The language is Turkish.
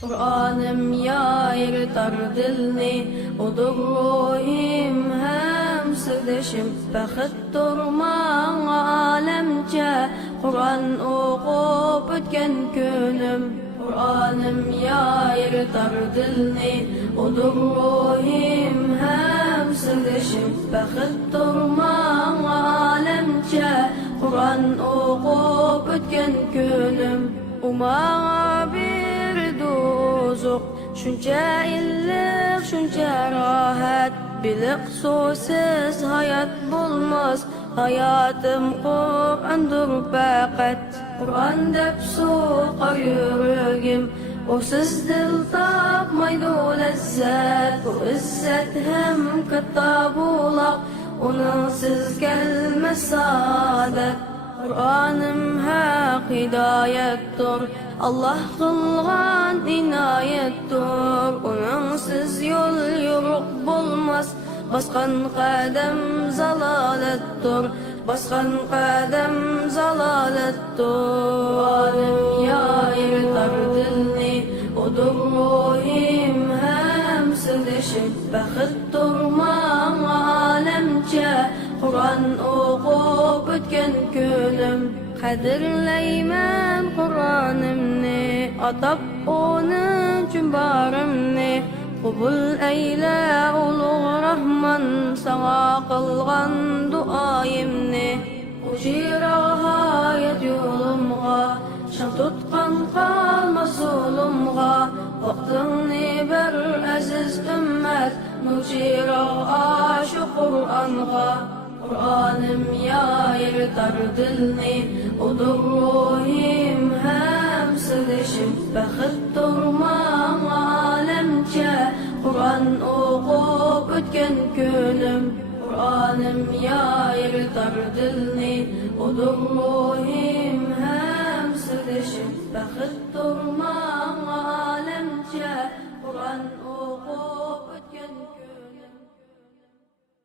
Kur'an'ım yayırtar dilni, odur ruhim hem sırdaşım. Bəxit durman alemce, Kur'an okup ötken günüm. Kur'an'ım yayırtar dilni, odur ruhim hem sırdaşım. Bəxit durman alemce, Kur'an okup ötken günüm. Umağa bir dozuk, şunca illik, şunca rahat. Bilik susuz hayat bulmaz, hayatım Kur'an'dır fakat. Kur'an dep soğukar yüreğim, o siz dil tapmaydı lezzet. Bu izzet hem katta bulak, onun siz gelmez saadet. Kur'an'ım hak hidayettir, Allah kılgan inayettir. Onunsiz yol yürük bulmaz, baskan kadem zalalettir, baskan kadem zalalettir. Kur'an'ım yayırtar dilni, odur ruhim hem sırdaşım. Bəxit durman alemce, Kur'an okup ötken günüm. Kadirleymen Kur'an'ımni, atab onun cümbarımni. Kubul eyle ulu Rahman, sana kılgan duayımni. Uçirağa hayat yolumğa, şan tutkan kalmaz olumğa. Vaktini ber aziz ümmet, nuçirağa şu Kur'an'a. Kur'an'ım yayırtar dilni, odur ruhim hem sırdaşım. Bəxit durman alemce, Kur'an okup ötken günüm. Kur'an'ım yayırtar dilni, odur ruhim hem sırdaşım. Bəxit durman alemce, Kur'an okup